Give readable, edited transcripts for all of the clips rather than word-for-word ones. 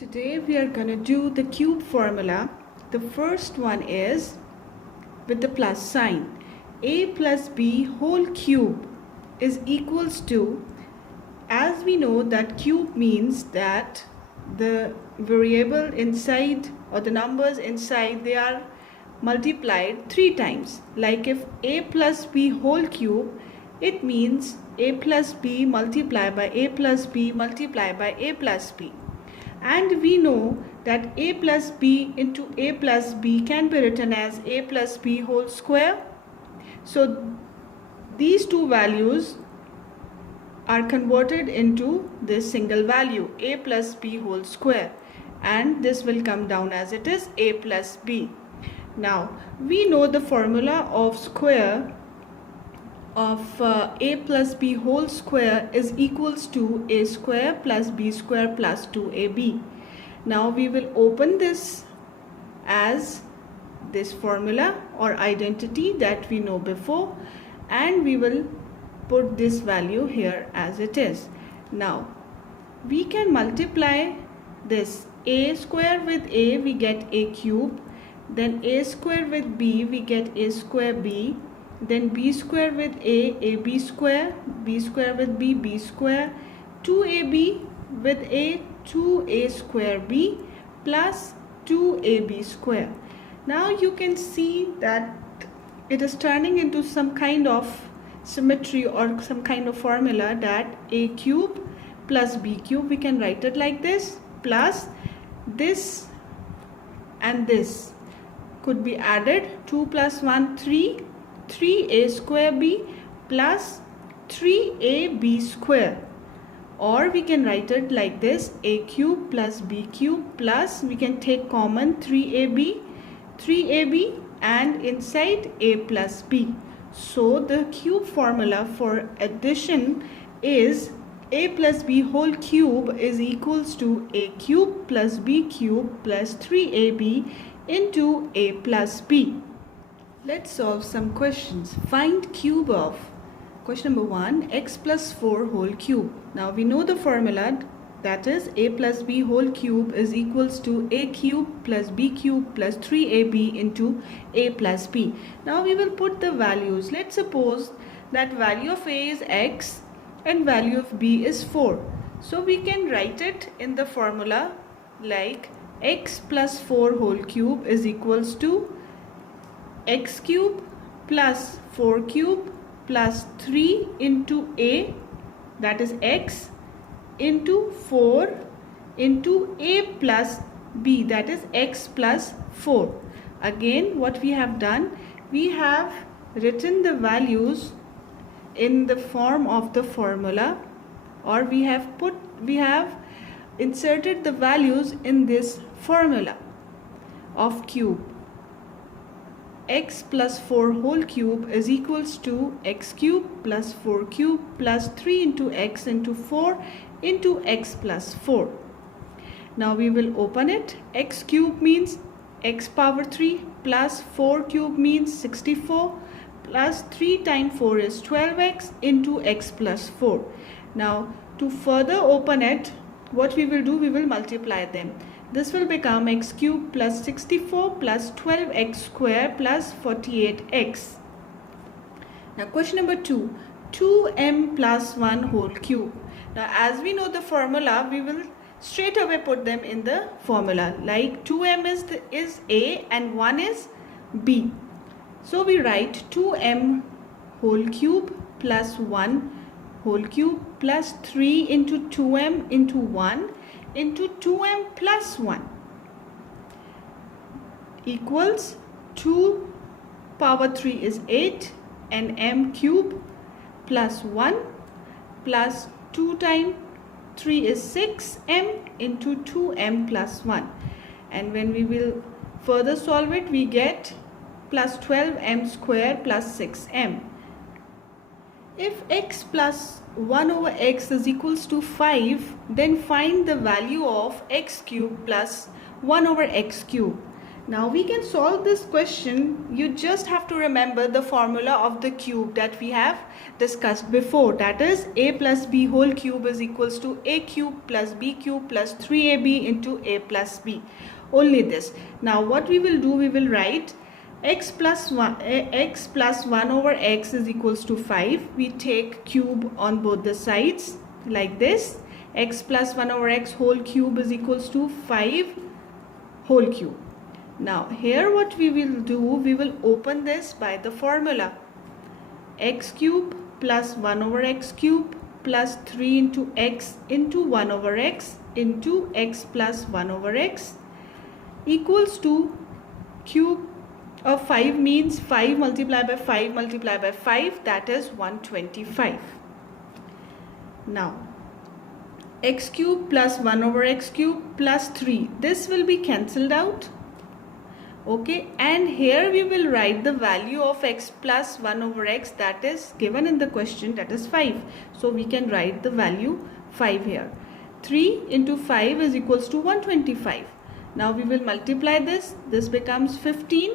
Today we are going to do the cube formula. The first one is with the plus sign. A plus b whole cube is equals to, as we know that cube means that the variable inside or the numbers inside, they are multiplied 3 times. Like if a plus b whole cube, it means a plus b multiplied by a plus b multiplied by a plus b. And we know that a plus b into a plus b can be written as a plus b whole square. So these two values are converted into this single value, a plus b whole square, and this will come down as it is a plus b. Now we know the formula of square of a plus b whole square is equals to a square plus b square plus 2ab. Now we will open this as this formula or identity that we know before, and we will put this value here as it is. Now we can multiply this a square with a, we get a cube, then a square with b, we get a square b, then b square with a b square with b square, 2ab with a 2a square b plus 2ab square. Now you can see that it is turning into some kind of symmetry or some kind of formula, that a cube plus b cube, we can write it like this, plus this and this could be added, 2 plus 1 3a square b plus 3ab square, or we can write it like this, a cube plus b cube plus, we can take common 3ab and inside a plus b. So the cube formula for addition is a plus b whole cube is equals to a cube plus b cube plus 3ab into a plus b. Let's solve some questions. Find cube of, question number 1, x plus 4 whole cube. Now we know the formula, that is a plus b whole cube is equals to a cube plus b cube plus 3ab into a plus b. Now we will put the values. Let's suppose that value of a is x and value of b is 4. So we can write it in the formula like x plus 4 whole cube is equals to x cube plus 4 cube plus 3 into a, that is x, into 4 into a plus b, that is x plus 4. Again, what we have done, we have written the values in the form of the formula, or we have inserted the values in this formula of cube. X plus 4 whole cube is equals to x cube plus 4 cube plus 3 into x into 4 into x plus 4. Now we will open it. X cube means x power 3 plus 4 cube means 64 plus 3 times 4 is 12x into x plus 4. Now to further open it, what we will do, we will multiply them. This will become x cube plus 64 plus 12x square plus 48x. Now question number 2, 2m plus 1 whole cube. Now as we know the formula, we will straight away put them in the formula, like 2m is a and 1 is b. So we write 2m whole cube plus 1 whole cube plus 3 into 2m into 1 into 2m plus 1 equals 2 power 3 is 8 and m cube plus 1 plus 2 times 3 is 6m into 2m plus 1. And when we will further solve it, we get plus 12m square plus 6m. If x plus 1 over x is equals to 5, then find the value of x cube plus 1 over x cube. Now we can solve this question. You just have to remember the formula of the cube that we have discussed before. That is a plus b whole cube is equals to a cube plus b cube plus 3ab into a plus b. Only this. Now what we will do, we will write x plus 1 over x is equals to 5. We take cube on both the sides like this. X plus 1 over x whole cube is equals to 5 whole cube. Now here what we will do, we will open this by the formula x cube plus 1 over x cube plus 3 into x into 1 over x into x plus 1 over x equals to cube of 5 means 5 multiplied by 5 multiplied by 5, that is 125. Now x cube plus 1 over x cube plus 3, this will be cancelled out. Okay, and here we will write the value of x plus 1 over x that is given in the question, that is 5. So we can write the value 5 here. 3 into 5 is equals to 125. Now we will multiply this. This becomes 15.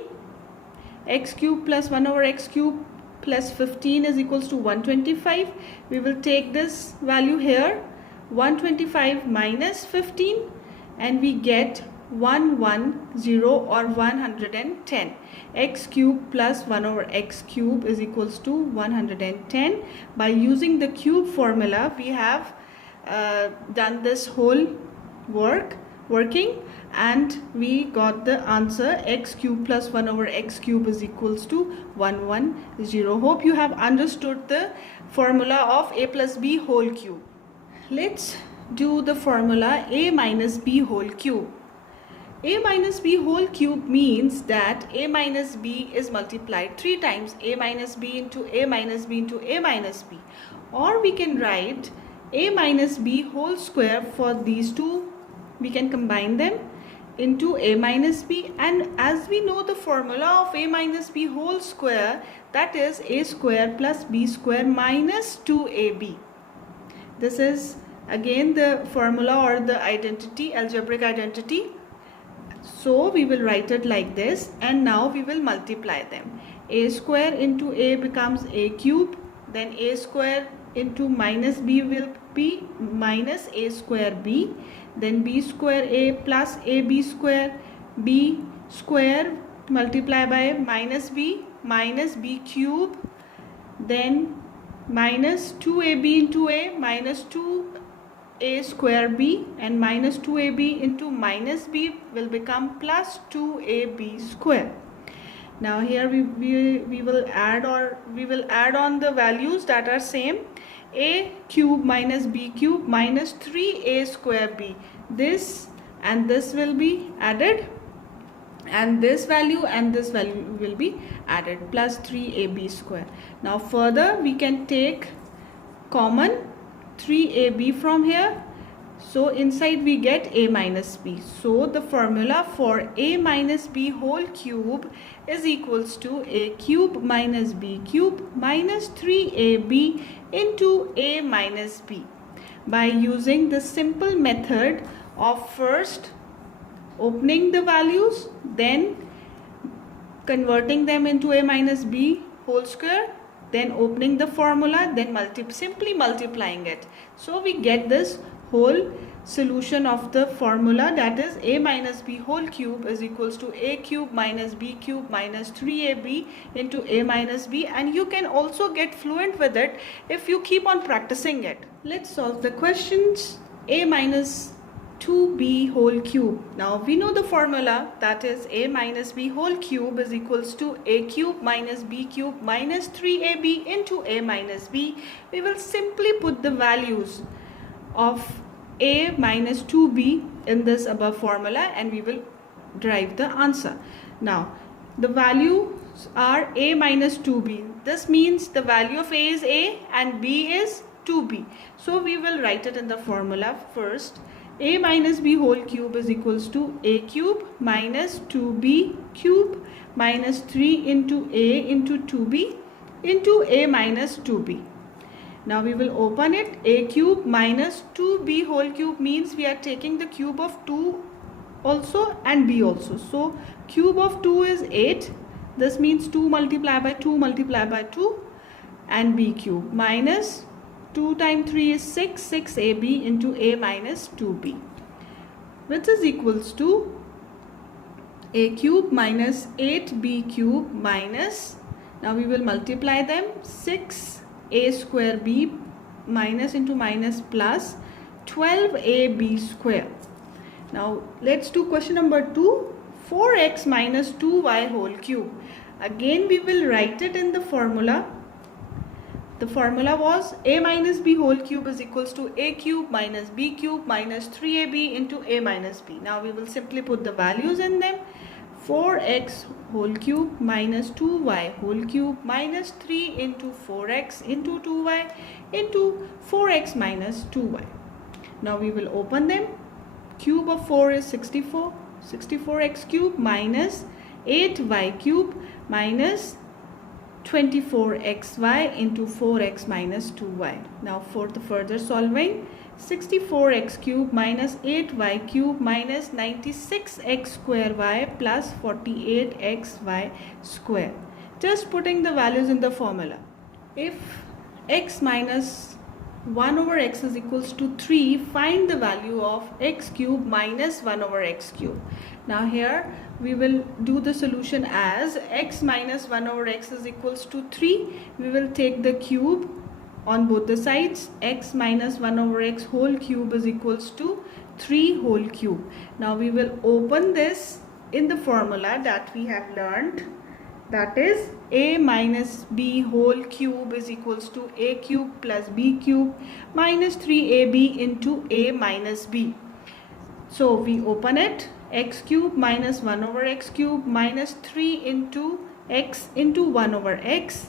X cube plus 1 over x cube plus 15 is equals to 125. We will take this value here, 125 minus 15, and we get 110 or 110. X cube plus 1 over x cube is equals to 110. By using the cube formula, we have done this whole working, and we got the answer x cube plus 1 over x cube is equals to 110. Hope you have understood the formula of a plus b whole cube. Let's do the formula a minus b whole cube. A minus b whole cube means that a minus b is multiplied 3 times, a minus b into a minus b into a minus b. Or we can write a minus b whole square. For these two, we can combine them into a minus b, and as we know the formula of a minus b whole square, that is a square plus b square minus 2ab. This is again the formula or the identity, algebraic identity. So we will write it like this, and now we will multiply them. A square into a becomes a cube, then a square into minus b will be minus a square b, then b square a plus ab square multiply by minus b cube, then minus 2ab into a minus 2a square b, and minus 2ab into minus b will become plus 2ab square. Now here we will add on the values that are same. A cube minus b cube minus 3a square b. This and this will be added, and this value will be added, plus 3ab square. Now further we can take common 3ab from here, so inside we get a minus b. So the formula for a minus b whole cube is equals to a cube minus b cube minus 3ab into a minus b. By using the simple method of first opening the values, then converting them into a minus b whole square, then opening the formula, then simply multiplying it. So we get this whole solution of the formula, that is a minus b whole cube is equals to a cube minus b cube minus 3ab into a minus b, and you can also get fluent with it if you keep on practicing it. Let's solve the questions. A minus 2b whole cube. Now we know the formula, that is a minus b whole cube is equals to a cube minus b cube minus 3ab into a minus b. We will simply put the values of a minus 2b in this above formula, and we will derive the answer. Now the values are a minus 2b. This means the value of a is a and b is 2b. So we will write it in the formula first. A minus b whole cube is equals to a cube minus 2b cube minus 3 into a into 2b into a minus 2b. Now we will open it. A cube minus 2b whole cube means we are taking the cube of 2 also and b also. So cube of 2 is 8. This means 2 multiplied by 2 multiplied by 2 and b cube minus 2 times 3 is 6, 6ab into a minus 2b, which is equals to a cube minus 8b cube minus, now we will multiply them, 6a square b minus into minus plus 12ab square. Now let's do question number 2. 4x minus 2y whole cube. Again we will write it in the formula. The formula was a minus b whole cube is equals to a cube minus b cube minus 3ab into a minus b. Now we will simply put the values in them. 4x whole cube minus 2y whole cube minus 3 into 4x into 2y into 4x minus 2y. Now we will open them. Cube of 4 is 64. 64x cube minus 8y cube minus 24xy into 4x minus 2y. Now for the further solving, 64x cube minus 8y cube minus 96x square y plus 48xy square. Just putting the values in the formula. If x minus 1 over x is equals to 3, find the value of x cube minus 1 over x cube. Now here we will do the solution as x minus 1 over x is equals to 3. We will take the cube on both the sides. X minus 1 over x whole cube is equals to 3 whole cube. Now we will open this in the formula that we have learned. That is a minus b whole cube is equals to a cube plus b cube minus 3ab into a minus b. So we open it. X cube minus 1 over x cube minus 3 into x into 1 over x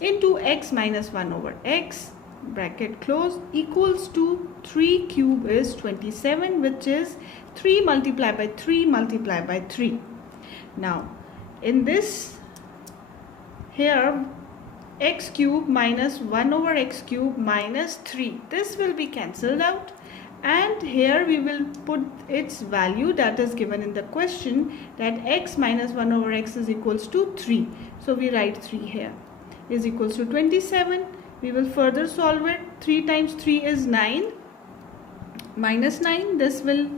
into x minus 1 over x, bracket close, equals to 3 cube is 27, which is 3 multiplied by 3 multiplied by 3. Now in this, here x cube minus 1 over x cube minus 3, this will be cancelled out, and here we will put its value that is given in the question, that x minus 1 over x is equals to 3. So we write 3 here is equals to 27. We will further solve it. 3 times 3 is 9 minus 9. This will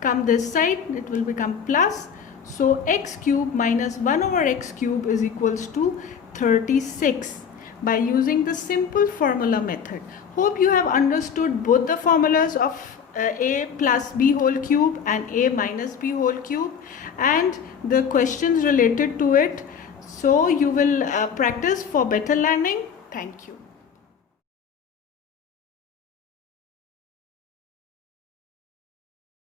come this side. It will become plus. So x cube minus 1 over x cube is equals to 36 by using the simple formula method. Hope you have understood both the formulas of a plus b whole cube and a minus b whole cube and the questions related to it. So you will practice for better learning. Thank you.